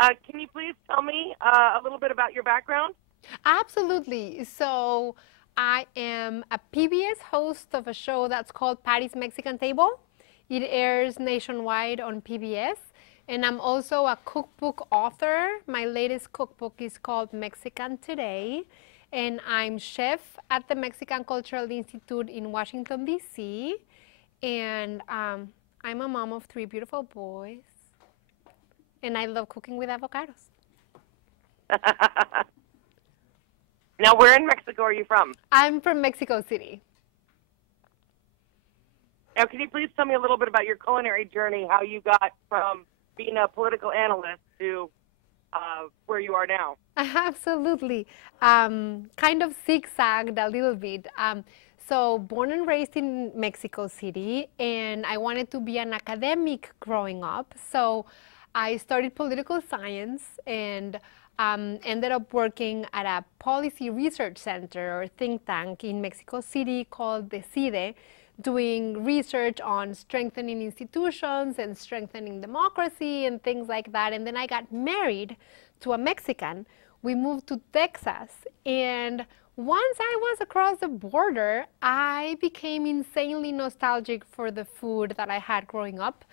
Can you please tell me a little bit about your background? Absolutely. So I am a PBS host of a show that's called Patis Mexican Table. It airs nationwide on PBS. And I'm also a cookbook author. My latest cookbook is called Mexican Today. And I'm chef at the Mexican Cultural Institute in Washington, D.C. And I'm a mom of 3 beautiful boys. And I love cooking with avocados. Now, where in Mexico are you from? I'm from Mexico City. Now, can you please tell me a little bit about your culinary journey, how you got from being a political analyst to where you are now? Absolutely. Kind of zigzagged a little bit. So born and raised in Mexico City, and I wanted to be an academic growing up. So I studied political science and ended up working at a policy research center or think tank in Mexico City called TheCelebrityCafe.com, doing research on strengthening institutions and strengthening democracy and things like that. And then I got married to a Mexican. We moved to Texas, and once I was across the border, I became insanely nostalgic for the food that I had growing up.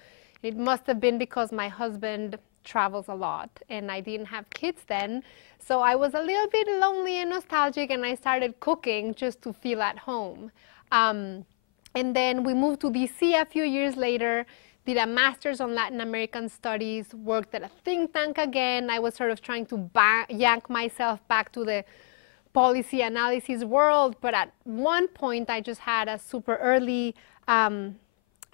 It must have been because my husband travels a lot and I didn't have kids then. So I was a little bit lonely and nostalgic, and I started cooking just to feel at home. And then we moved to DC a few years later, did a master's on Latin American studies, worked at a think tank again. I was sort of trying to yank myself back to the policy analysis world, but at one point I just had a super early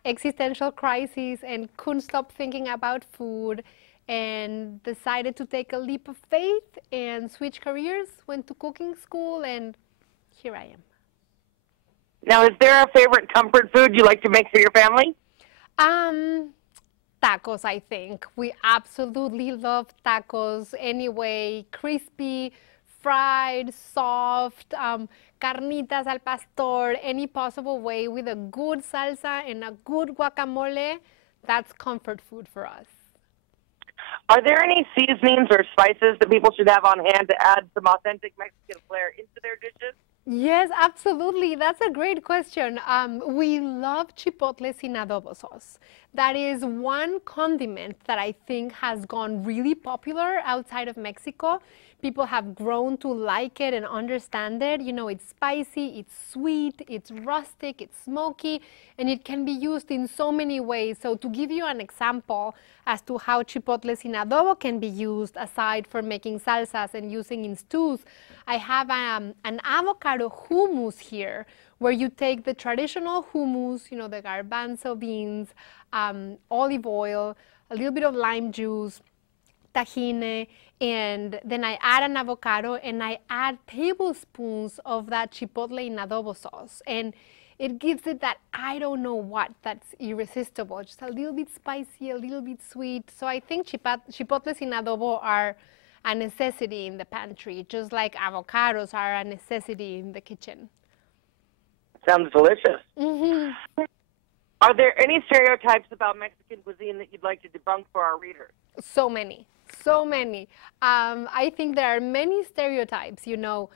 existential crisis and couldn't stop thinking about food, and decided to take a leap of faith and switch careers, went to cooking school, and here I am. Now, is there a favorite comfort food you like to make for your family? Tacos, I think. We absolutely love tacos anyway, crispy, fried, soft, carnitas al pastor, any possible way with a good salsa and a good guacamole. That's comfort food for us. Are there any seasonings or spices that people should have on hand to add some authentic Mexican flair into their dishes? Yes, absolutely. That's a great question. We love chipotles in adobo sauce. That is one condiment that I think has gone really popular outside of Mexico. People have grown to like it and understand it. You know, it's spicy, it's sweet, it's rustic, it's smoky, and it can be used in so many ways. So to give you an example as to how chipotles in adobo can be used, aside from making salsas and using in stews, I have an avocado hummus here, where you take the traditional hummus, you know, the garbanzo beans, olive oil, a little bit of lime juice, tahini, and then I add an avocado and I add tablespoons of that chipotle in adobo sauce. And it gives it that I don't know what that's irresistible, just a little bit spicy, a little bit sweet. So I think chipotles in adobo are a necessity in the pantry, just like avocados are a necessity in the kitchen. Sounds delicious. Mm-hmm. Are there any stereotypes about Mexican cuisine that you'd like to debunk for our readers? So many, so many. I think there are many stereotypes, you know,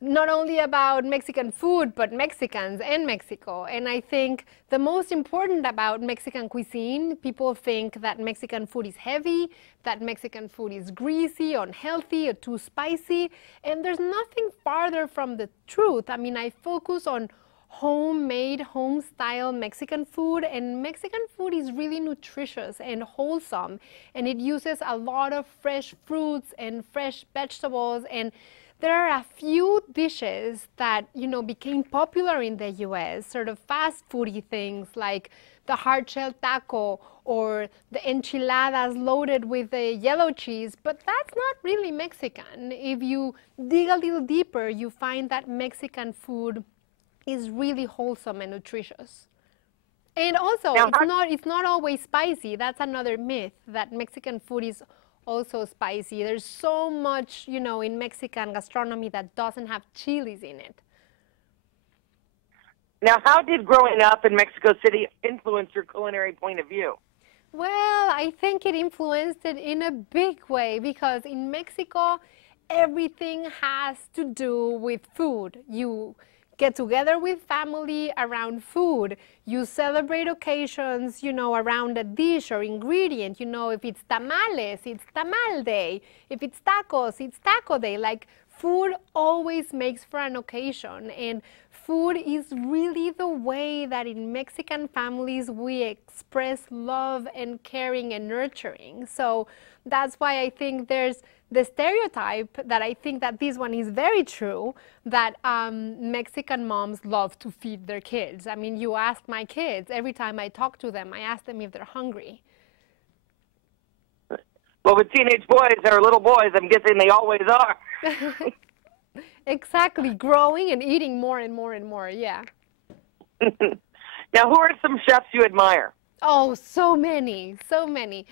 not only about Mexican food, but Mexicans and Mexico. And I think the most important about Mexican cuisine, people think that Mexican food is heavy, that Mexican food is greasy, unhealthy, or too spicy. And there's nothing farther from the truth. I mean, I focus on homemade, home-style Mexican food, and Mexican food is really nutritious and wholesome, and it uses a lot of fresh fruits and fresh vegetables. And there are a few dishes that, you know, became popular in the U.S., sort of fast foody things like the hard-shell taco or the enchiladas loaded with the yellow cheese, but that's not really Mexican. If you dig a little deeper, you find that Mexican food is really wholesome and nutritious. And also, it's not always spicy. That's another myth, that Mexican food is also spicy. There's so much, you know, in Mexican gastronomy that doesn't have chilies in it. Now, how did growing up in Mexico City influence your culinary point of view? Well, I think it influenced it in a big way because in Mexico, everything has to do with food. You get together with family around food. You celebrate occasions, around a dish or ingredient. If it's tamales, it's tamal day. If it's tacos, it's taco day. Like food always makes for an occasion, and food is really the way that in Mexican families we express love and caring and nurturing. So that's why I think there's the stereotype that I think that this one is very true, that Mexican moms love to feed their kids. I mean, you ask my kids, every time I talk to them, I ask them if they're hungry. Well, with teenage boys or little boys, I'm guessing they always are. Exactly, growing and eating more and more and more, yeah. Now, who are some chefs you admire? Oh, so many, so many.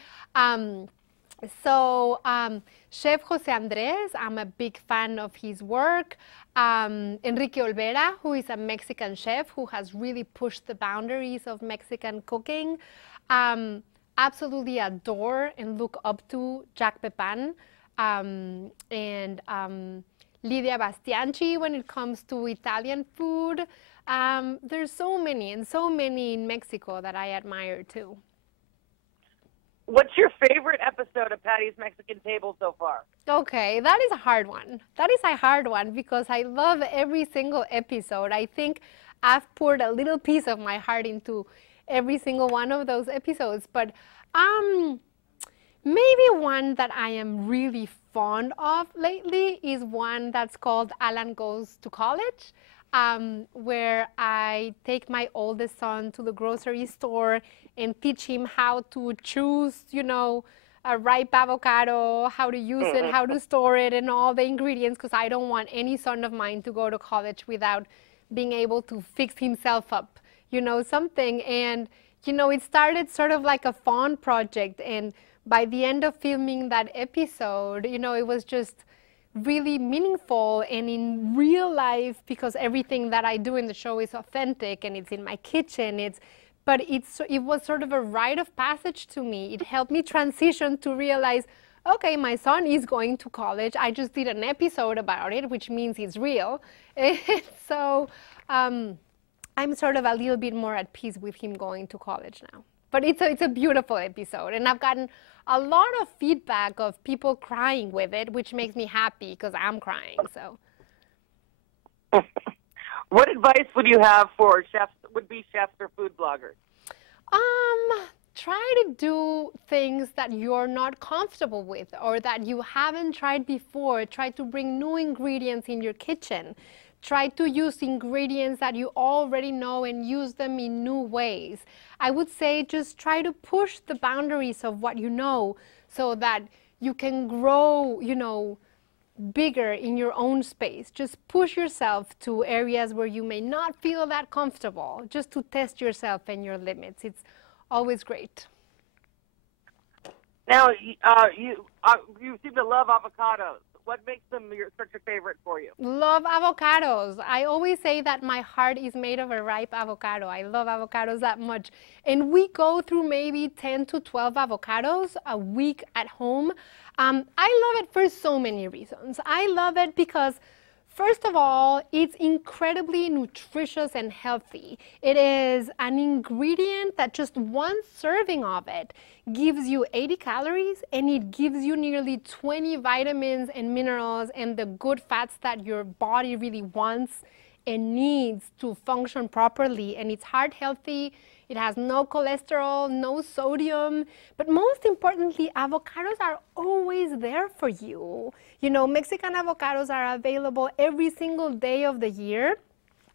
Chef Jose Andres, I'm a big fan of his work. Enrique Olvera, who is a Mexican chef who has really pushed the boundaries of Mexican cooking. Absolutely adore and look up to Jack Pepan and Lidia Bastianchi when it comes to Italian food. There's so many and so many in Mexico that I admire too. What's your favorite episode of Pati's Mexican Table so far? Okay, that is a hard one. That is a hard one because I love every single episode. I think I've poured a little piece of my heart into every single one of those episodes. But maybe one that I am really fond of lately is one that's called Alan Goes to College, where I take my oldest son to the grocery store and teach him how to choose, a ripe avocado, how to use it, how to store it, and all the ingredients, because I don't want any son of mine to go to college without being able to fix himself up, something. And, it started sort of like a fun project, and by the end of filming that episode, it was just really meaningful and in real life, because everything that I do in the show is authentic and it's in my kitchen. But it was sort of a rite of passage to me. It helped me transition to realize, okay, my son is going to college. I just did an episode about it, which means it's real. And so I'm sort of a little bit more at peace with him going to college now. But it's a beautiful episode, and I've gotten a lot of feedback of people crying with it, which makes me happy because I'm crying. So, what advice would you have for would-be chefs or food bloggers? Try to do things that you're not comfortable with or that you haven't tried before. Try to bring new ingredients in your kitchen. Try to use ingredients that you already know and use them in new ways. I would say just try to push the boundaries of what you know so that you can grow, bigger in your own space. Just push yourself to areas where you may not feel that comfortable, just to test yourself and your limits. It's always great. Now, you seem to love avocados. What makes them such a favorite for you? Love avocados. I always say that my heart is made of a ripe avocado. I love avocados that much. And we go through maybe 10 to 12 avocados a week at home. I love it for so many reasons. I love it because, first of all, it's incredibly nutritious and healthy. It is an ingredient that just one serving of it gives you 80 calories, and it gives you nearly 20 vitamins and minerals and the good fats that your body really wants and needs to function properly. And it's heart healthy. It has no cholesterol, no sodium, but most importantly, avocados are always there for you. Mexican avocados are available every single day of the year.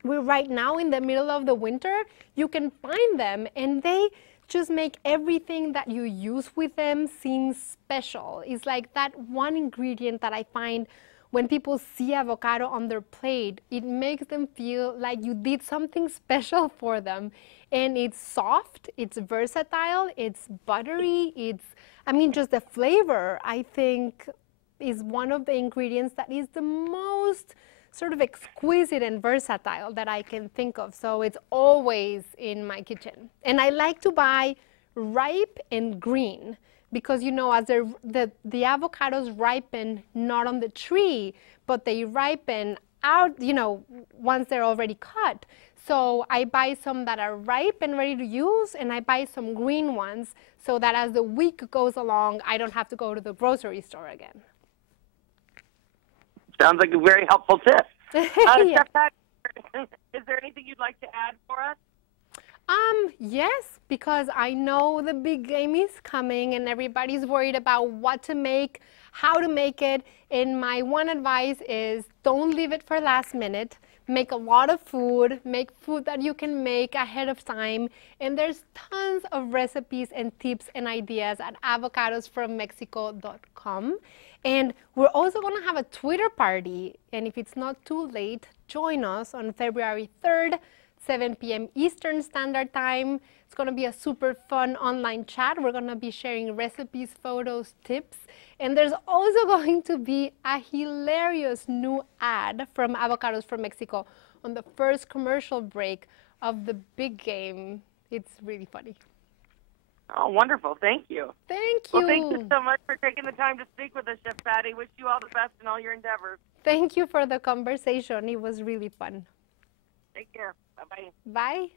We're right now in the middle of the winter. You can find them, and they just make everything that you use with them seem special. It's like that one ingredient that I find when people see avocado on their plate, it makes them feel like you did something special for them. And it's soft, it's versatile, it's buttery, just the flavor, I think, is one of the ingredients that is the most sort of exquisite and versatile that I can think of. So it's always in my kitchen. And I like to buy ripe and green. Because, you know, as the avocados ripen not on the tree, but they ripen out, you know, once they're already cut. So I buy some that are ripe and ready to use, and I buy some green ones so that as the week goes along, I don't have to go to the grocery store again. Sounds like a very helpful tip. Yeah. Chef Pat, is there anything you'd like to add for us? Yes, because I know the big game is coming and everybody's worried about what to make, how to make it. And my one advice is don't leave it for last minute. Make a lot of food, make food that you can make ahead of time. And there's tons of recipes and tips and ideas at avocadosfrommexico.com. And we're also going to have a Twitter party. And if it's not too late, join us on February 3rd. 7 p.m. Eastern Standard Time. It's going to be a super fun online chat. We're going to be sharing recipes, photos, tips. And there's also going to be a hilarious new ad from Avocados from Mexico on the first commercial break of the big game. It's really funny. Oh, wonderful. Thank you. Thank you. Well, thank you so much for taking the time to speak with us, Chef Patty. Wish you all the best in all your endeavors. Thank you for the conversation. It was really fun. Take care. Bye-bye. Bye.